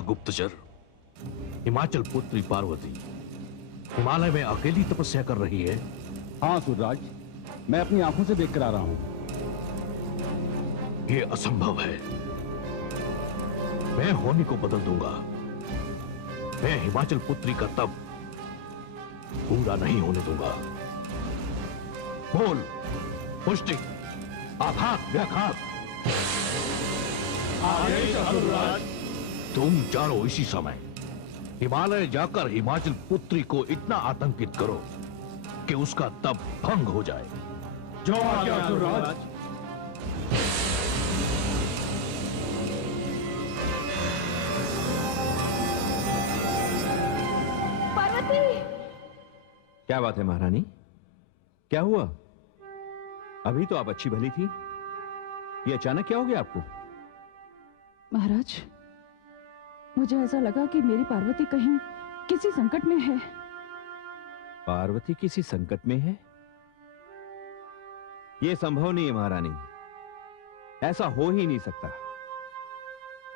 कहा गुप्तचर? हिमाचल पुत्री पार्वती हिमालय में अकेली तपस्या कर रही है? हाँ सूर्यराज, मैं अपनी आंखों से देख कर आ रहा हूं। यह असंभव है। मैं होनी को बदल दूंगा। मैं हिमाचल पुत्री का तप पूरा नहीं होने दूंगा। बोल, पुष्टि, आघात, व्याघात। तुम चारों इसी समय हिमालय जाकर हिमाचल पुत्री को इतना आतंकित करो कि उसका तप भंग हो जाए। जो आज्ञा सूर्यराज। पार्वती! क्या बात है महारानी? क्या हुआ? अभी तो आप अच्छी भली थी, ये अचानक क्या हो गया आपको? महाराज, मुझे ऐसा लगा कि मेरी पार्वती कहीं किसी संकट में है। पार्वती किसी संकट में है? यह संभव नहीं है महारानी, ऐसा हो ही नहीं सकता,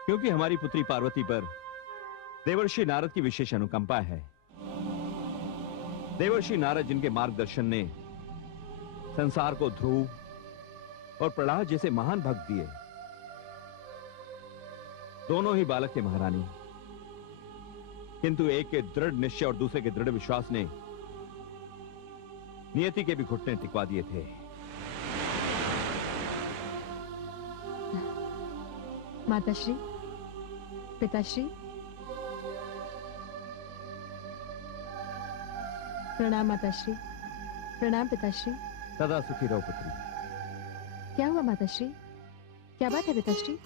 क्योंकि हमारी पुत्री पार्वती पर देवर्षि नारद की विशेष अनुकंपा है। देवर्षि नारद जिनके मार्गदर्शन ने संसार को ध्रुव और प्रहलाद जैसे महान भक्त दिए, दोनों ही बालक थे महारानी, किंतु एक के दृढ़ निश्चय और दूसरे के दृढ़ विश्वास ने नियति के भी घुटने टिकवा दिए थे। माताश्री, पिताश्री, प्रणाम माताश्री, प्रणाम पिताश्री। सदा सुखी रहो पुत्री। क्या हुआ माताश्री? क्या बात है पिताश्री?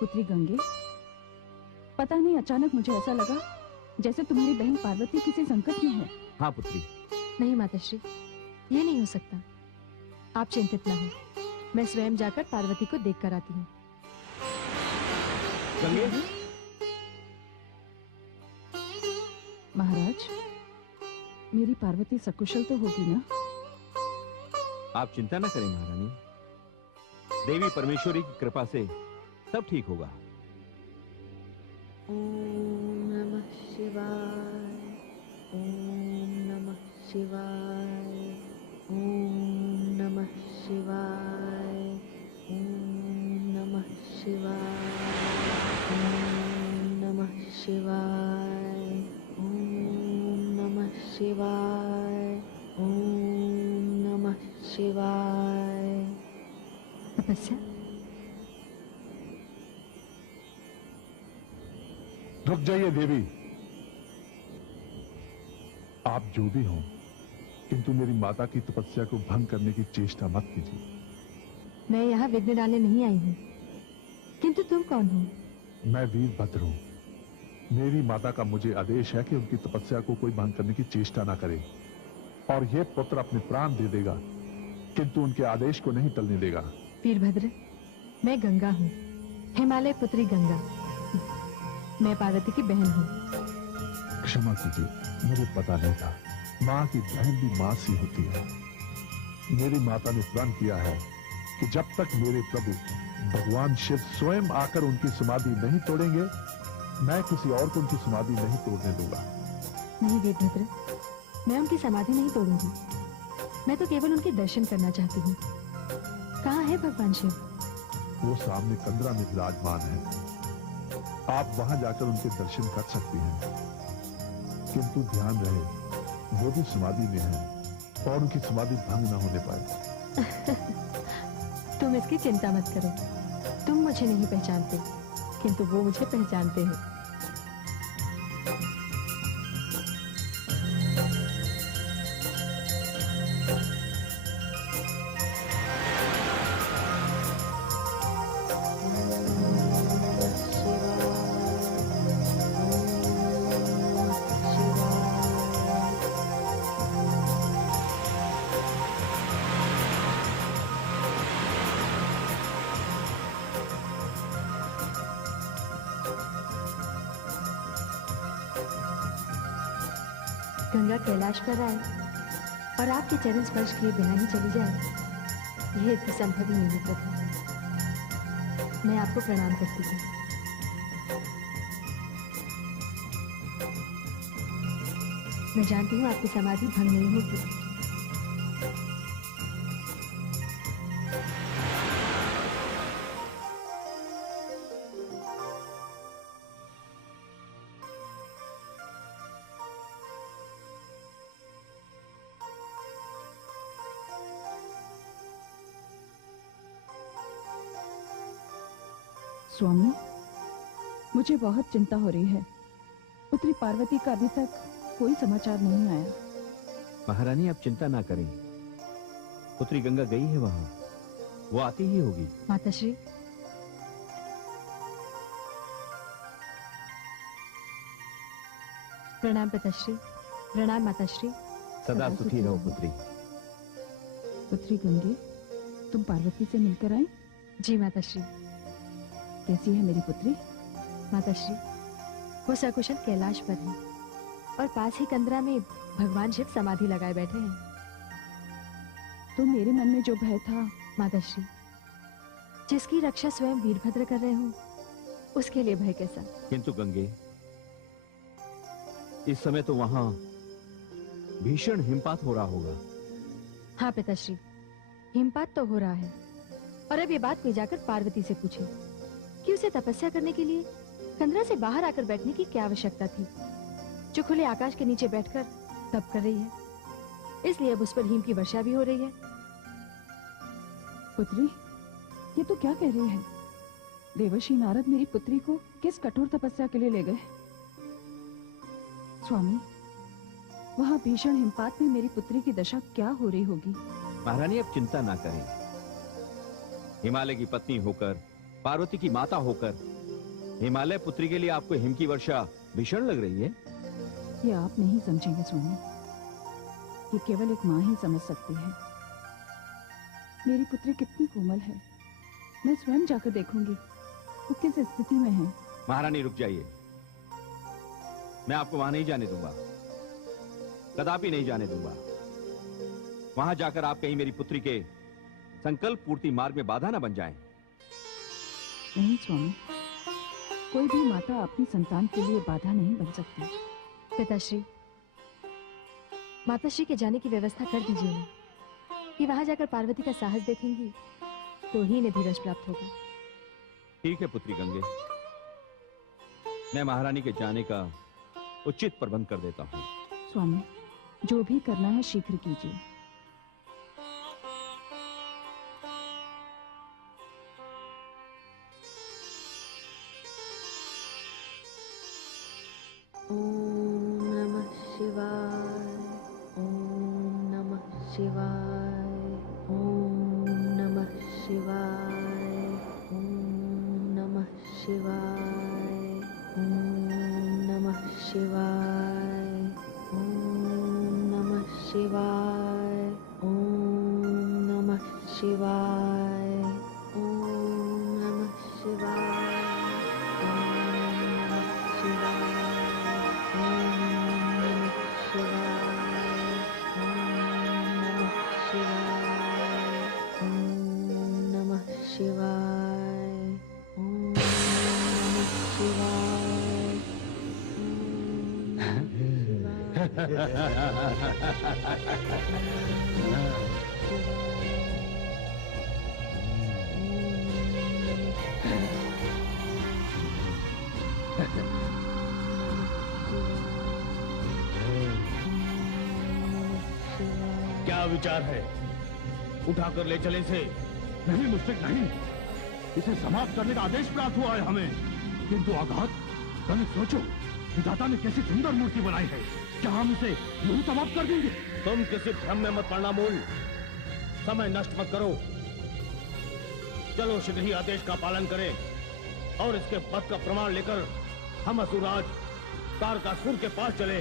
पुत्री गंगे, पता नहीं अचानक मुझे ऐसा लगा जैसे तुम्हारी बहन पार्वती किसी संकट में है। हाँ पुत्री। नहीं माताश्री, ये नहीं हो सकता। आप चिंतित ना हो, मैं स्वयं जाकर पार्वती को देख कर आती हूँ। महाराज, मेरी पार्वती सकुशल तो होगी ना? आप चिंता न करें महारानी, देवी परमेश्वरी की कृपा से सब ठीक होगा। ओम नमः शिवाय, ओम नमः शिवाय, ओम नमः शिवाय, ओम नमः शिवाय, ओम नमः शिवाय, ओम नमः शिवाय, ओम नमः शिवाय। तपस्या। रुक जाइए देवी, आप जो भी हों, किंतु मेरी माता की तपस्या को भंग करने की चेष्टा मत कीजिए। मैं यहाँ विघ्न डालने नहीं आई हूँ, किंतु तुम कौन हो? मैं वीरभद्र हूं। मेरी माता का मुझे आदेश है कि उनकी तपस्या को कोई भंग करने की चेष्टा ना करे, और यह पुत्र अपने प्राण दे देगा, किंतु उनके आदेश को नहीं टलने देगा। वीरभद्र, मैं गंगा हूँ, हिमालय पुत्री गंगा। मैं पार्वती की बहन हूँ। क्षमा कीजिए, मुझे पता नहीं था। माँ की बहन भी माँ सी होती है। मेरी माता ने प्रण किया है कि जब तक मेरे प्रभु भगवान शिव स्वयं आकर उनकी समाधि नहीं तोड़ेंगे, मैं किसी और को उनकी समाधि नहीं तोड़ने दूंगा। नहीं वीरभद्र, मैं उनकी समाधि नहीं तोड़ूंगी। मैं तो केवल उनके दर्शन करना चाहती हूँ। कहाँ है भगवान शिव? वो सामने कंदरा में विराजमान है। आप वहां जाकर उनके दर्शन कर सकती हैं, किंतु ध्यान रहे वो भी समाधि में है और उनकी समाधि भंग न होने पाए। तुम इसकी चिंता मत करो। तुम मुझे नहीं पहचानते, किंतु वो मुझे पहचानते हैं। गंगा कैलाश पर आए और आपके चरण स्पर्श किए बिना ही चली जाए, यह तो संभव ही नहीं प्रभु। मैं आपको प्रणाम करती हूँ। मैं जानती हूँ आपकी समाधि भंग नहीं होगी। स्वामी, मुझे बहुत चिंता हो रही है। पुत्री पार्वती का अभी तक कोई समाचार नहीं आया। महारानी, आप चिंता ना करें। पुत्री गंगा गई है वहां, वो आती ही होगी। माताश्री, प्रणाम पिताश्री। प्रणाम माताश्री। सदा सुखी रहो पुत्री। पुत्री गंगे, तुम पार्वती से मिलकर आई? जी माताश्री। कैसी है मेरी पुत्री? माताश्री, वो सकुशल कैलाश पर है और पास ही कंदरा में भगवान शिव समाधि लगाए बैठे हैं। तो मेरे मन में जो भय था। माताश्री, जिसकी रक्षा स्वयं वीरभद्र कर रहे हो, उसके लिए भय कैसा? किंतु गंगे, इस समय तो वहां भीषण हिमपात हो रहा होगा। हाँ पिताश्री, हिमपात तो हो रहा है। और अब ये बात कोई जाकर पार्वती से पूछे कि उसे तपस्या करने के लिए कंदरा से बाहर आकर बैठने की क्या आवश्यकता थी, जो खुले आकाश के नीचे बैठकर तप कर रही है। इसलिए अब उस पर हिम की वर्षा भी हो रही है। पुत्री, ये तो क्या कह रही है? देवर्षि नारद मेरी पुत्री को किस कठोर तपस्या के लिए ले गए? स्वामी, वहां भीषण हिमपात में मेरी पुत्री की दशा क्या हो रही होगी? महारानी, अब चिंता ना करें। हिमालय की पत्नी होकर, पार्वती की माता होकर, हिमालय पुत्री के लिए आपको हिम की वर्षा भीषण लग रही है? ये आप नहीं समझेंगे स्वामी। ये केवल एक माँ ही समझ सकती है। मेरी पुत्री कितनी कोमल है, मैं स्वयं जाकर देखूंगी वो किस स्थिति में है। महारानी रुक जाइए, मैं आपको वहां नहीं जाने दूंगा, कदापि नहीं जाने दूंगा। वहां जाकर आप कहीं मेरी पुत्री के संकल्प पूर्ति मार्ग में बाधा ना बन जाएं। नहीं स्वामी, कोई भी माता अपनी संतान के लिए बाधा नहीं बन सकती। पिताश्री, माताश्री के जाने की व्यवस्था कर दीजिए ना, कि वहां जाकर पार्वती का साहस देखेंगी तो ही इन्हें धीरज प्राप्त होगा। ठीक है पुत्री गंगे, मैं महारानी के जाने का उचित प्रबंध कर देता हूँ। स्वामी, जो भी करना है शीघ्र कीजिए। ओम नमः शिवाय। ओम नमः शिवाय। ओम नमः शिवाय। ओम नमः शिवाय। ओम नमः शिवाय। ओम नमः शिवाय। ओम नमः शिवाय। ओम नमः शिवाय। क्या विचार है? उठाकर ले चले से? नहीं मुश्किल नहीं, इसे समाप्त करने का आदेश प्राप्त हुआ है हमें। किंतु आघात, तनिक सोचो, विधाता ने कैसी सुंदर मूर्ति बनाई है, क्या हम इसे यूं समाप्त कर देंगे? तुम किसी भ्रम में मत पड़ना मूल, समय नष्ट मत करो। चलो शीघ्र ही आदेश का पालन करें और इसके वध का प्रमाण लेकर हम असुराज तारकासुर के पास चले।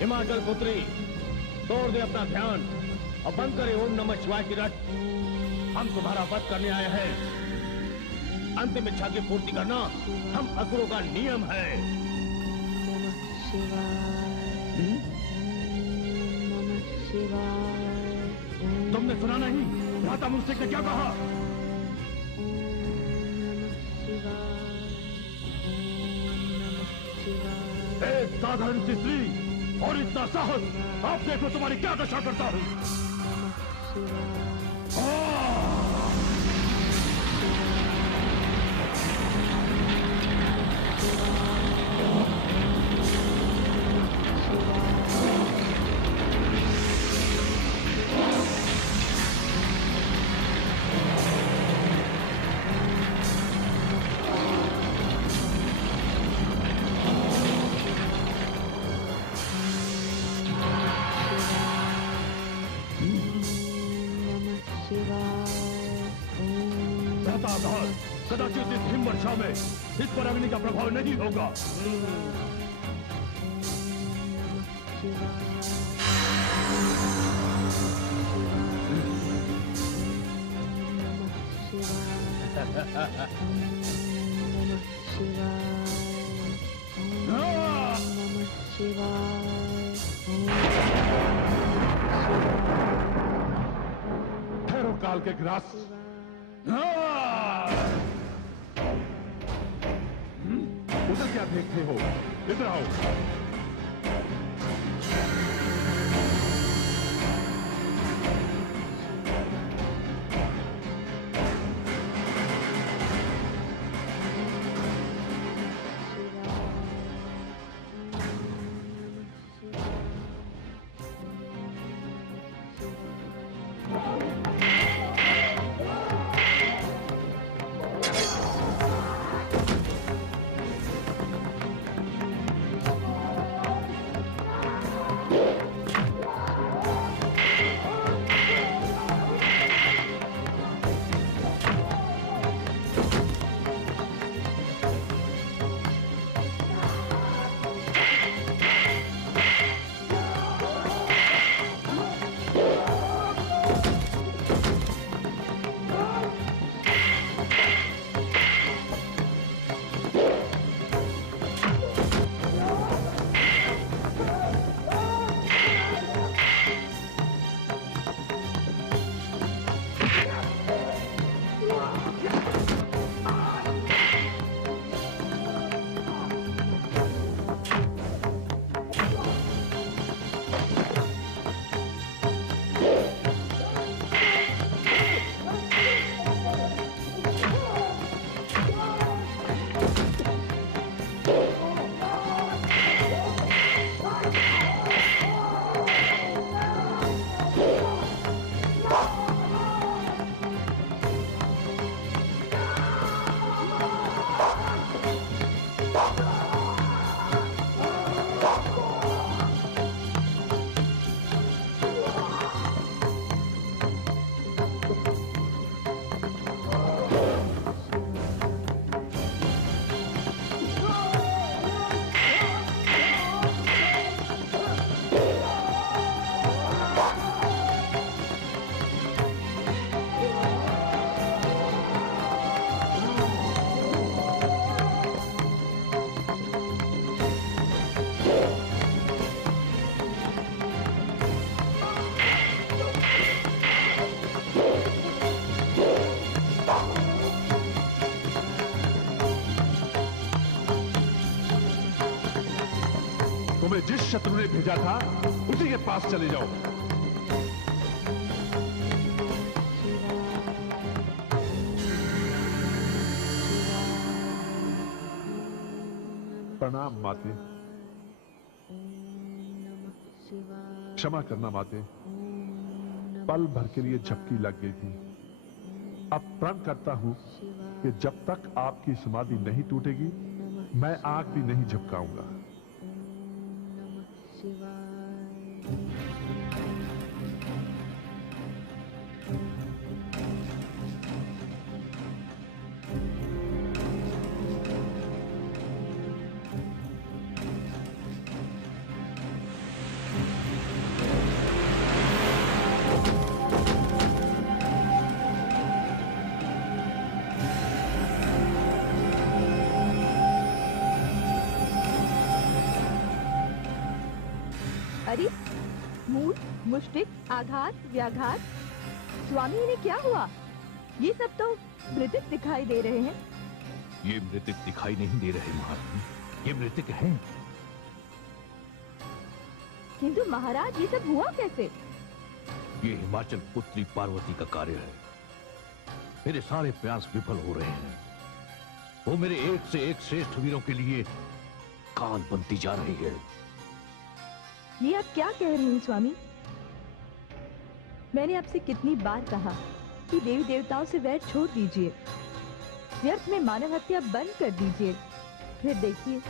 हिमाचल पुत्री, तोड़ दे अपना ध्यान और बंद करे ओम नमः शिवाय की रट। हम तुम्हारा वध करने आए हैं। अंतिम इच्छा की पूर्ति करना हम असुरों का नियम है। तुमने सुना नहीं भ्राता मुझसे ने क्या कहा? एक साधारण सी स्त्री और इतना साहस, आप देखो तुम्हारी क्या दशा करता हूं। कदाचित इस हिम वर्षा में इस पर अग्नि का प्रभाव नहीं होगा। ठहरो काल के ग्रास। उधर क्या देखते हो? इधर आओ। तुम्हें जिस शत्रु ने भेजा था उसी के पास चले जाओ। प्रणाम माते। क्षमा करना माते, पल भर के लिए झपकी लग गई थी। अब प्रण करता हूं कि जब तक आपकी समाधि नहीं टूटेगी मैं आंख भी नहीं झपकाऊंगा। मूल, मुष्टिक, आघात, व्याघात। स्वामी इन्हें क्या हुआ? ये सब तो मृतक दिखाई दे रहे हैं। ये मृतक दिखाई नहीं दे रहे महारानी, ये मृतक हैं। किंतु महाराज ये सब हुआ कैसे? ये हिमाचल पुत्री पार्वती का कार्य है। मेरे सारे प्रयास विफल हो रहे हैं। वो मेरे एक से एक श्रेष्ठ वीरों के लिए काल बनती जा रही है। ये आप क्या कह रही हैं स्वामी? मैंने आपसे कितनी बार कहा कि देवी देवताओं से वैर छोड़ दीजिए, व्यर्थ में मानव हत्या बंद कर दीजिए। फिर देखिए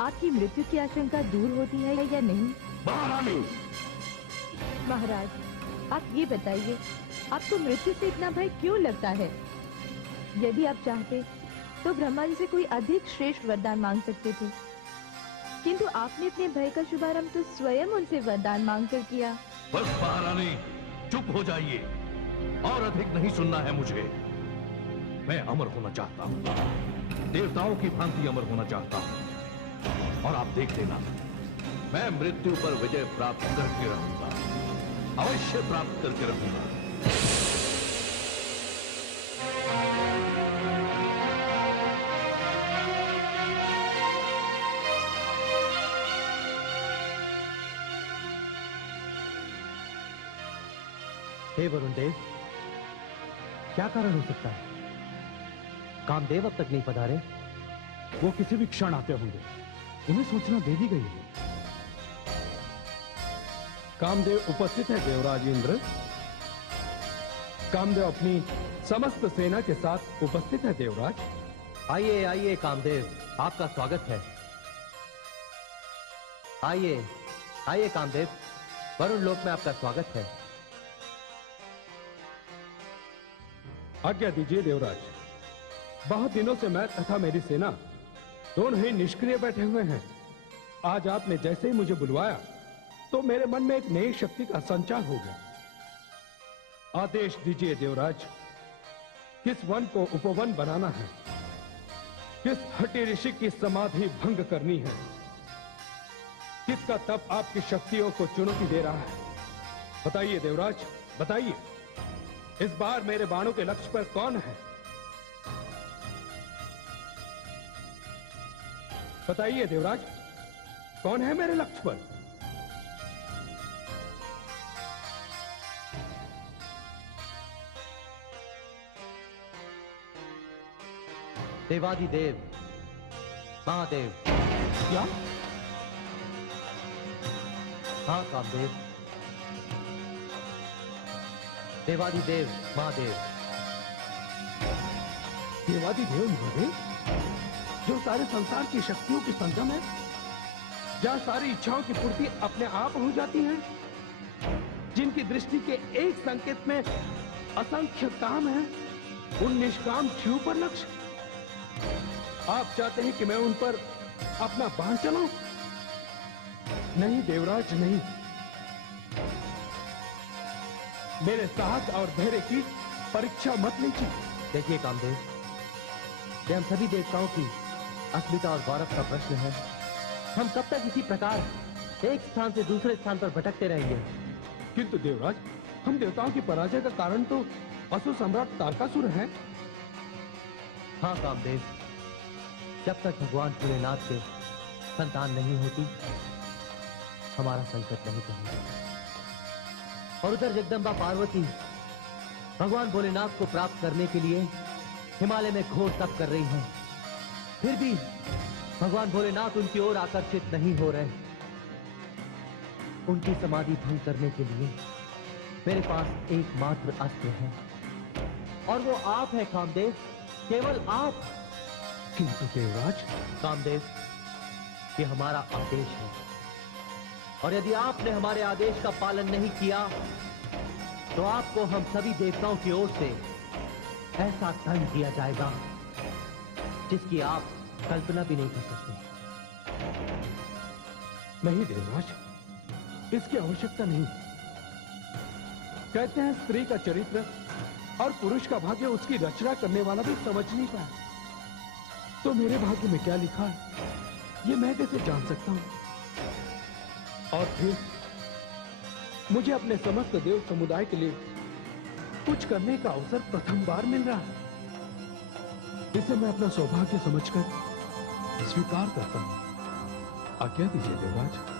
आपकी मृत्यु की आशंका दूर होती है या नहीं। महारानी, महाराज आप ये बताइए, आपको मृत्यु से इतना भय क्यों लगता है? यदि आप चाहते तो ब्रह्मा जी से कोई अधिक श्रेष्ठ वरदान मांग सकते थे, किंतु आपने अपने भय का शुभारंभ तो स्वयं उनसे वरदान मांगकर किया। बस महारानी चुप हो जाइए, और अधिक नहीं सुनना है मुझे। मैं अमर होना चाहता हूँ, देवताओं की भांति अमर होना चाहता हूँ। और आप देख लेना, मैं मृत्यु पर विजय प्राप्त करके रहूंगा, अवश्य प्राप्त करके रहूंगा। हे वरुण देव, क्या कारण हो सकता है? कामदेव अब तक नहीं पधारे। वो किसी भी क्षण आते होंगे, उन्हें सूचना दे दी गई है। कामदेव उपस्थित है देवराज इंद्र। कामदेव अपनी समस्त सेना के साथ उपस्थित है देवराज। आइए आइए कामदेव, आपका स्वागत है। आइए आइए कामदेव, वरुण लोक में आपका स्वागत है। आज्ञा दीजिए देवराज। बहुत दिनों से मैं तथा मेरी सेना दोनों ही निष्क्रिय बैठे हुए हैं। आज आपने जैसे ही मुझे बुलवाया तो मेरे मन में एक नई शक्ति का संचार हो गया। आदेश दीजिए देवराज, किस वन को उपवन बनाना है, किस हठी ऋषि की समाधि भंग करनी है, किसका तप आपकी शक्तियों को चुनौती दे रहा है। बताइए देवराज, बताइए, इस बार मेरे बाणों के लक्ष्य पर कौन है? बताइए देवराज, कौन है मेरे लक्ष्य पर? देवादिदेव महादेव। क्या? हाँ कामदेव, देवादिदेव महादेव। देवादिदेव महादेव, जो सारे संसार की शक्तियों की संगम है, जहां सारी इच्छाओं की पूर्ति अपने आप हो जाती है, जिनकी दृष्टि के एक संकेत में असंख्य काम है, उन निष्काम शिव पर लक्ष्य। आप चाहते हैं कि मैं उन पर अपना बाण चलाऊं? नहीं देवराज, नहीं। मेरे साहस और धैर्य की परीक्षा मत लीजिए। देखिए कामदेव, ये हम सभी देवताओं की अस्मिता और गौरव का प्रश्न है। हम कब तक इसी प्रकार एक स्थान से दूसरे स्थान पर भटकते रहेंगे? किंतु देवराज, हम देवताओं की पराजय का कारण तो असुर सम्राट तारकासुर है। हाँ कामदेव, जब तक भगवान भोलेनाथ से संतान नहीं होती, हमारा संकट नहीं टलेगा। और उधर जगदम्बा पार्वती भगवान भोलेनाथ को प्राप्त करने के लिए हिमालय में घोर तप कर रही हैं। फिर भी भगवान भोलेनाथ उनकी ओर आकर्षित नहीं हो रहे। उनकी समाधि भंग करने के लिए मेरे पास एकमात्र अस्त्र है, और वो आप है कामदेव, केवल आप। किंतु देवराज, कामदेव, ये हमारा आदेश है, और यदि आपने हमारे आदेश का पालन नहीं किया तो आपको हम सभी देवताओं की ओर से ऐसा दंड दिया जाएगा जिसकी आप कल्पना भी नहीं कर सकते। नहीं देवराज, इसकी आवश्यकता नहीं। कहते हैं स्त्री का चरित्र और पुरुष का भाग्य उसकी रचना करने वाला भी समझ नहीं पाया। तो मेरे भाग्य में क्या लिखा है, ये मैं कैसे जान सकता हूं? और फिर मुझे अपने समस्त देव समुदाय के लिए कुछ करने का अवसर प्रथम बार मिल रहा है। इसे मैं अपना सौभाग्य समझकर स्वीकार करता हूं। आज्ञा दीजिए देवराज।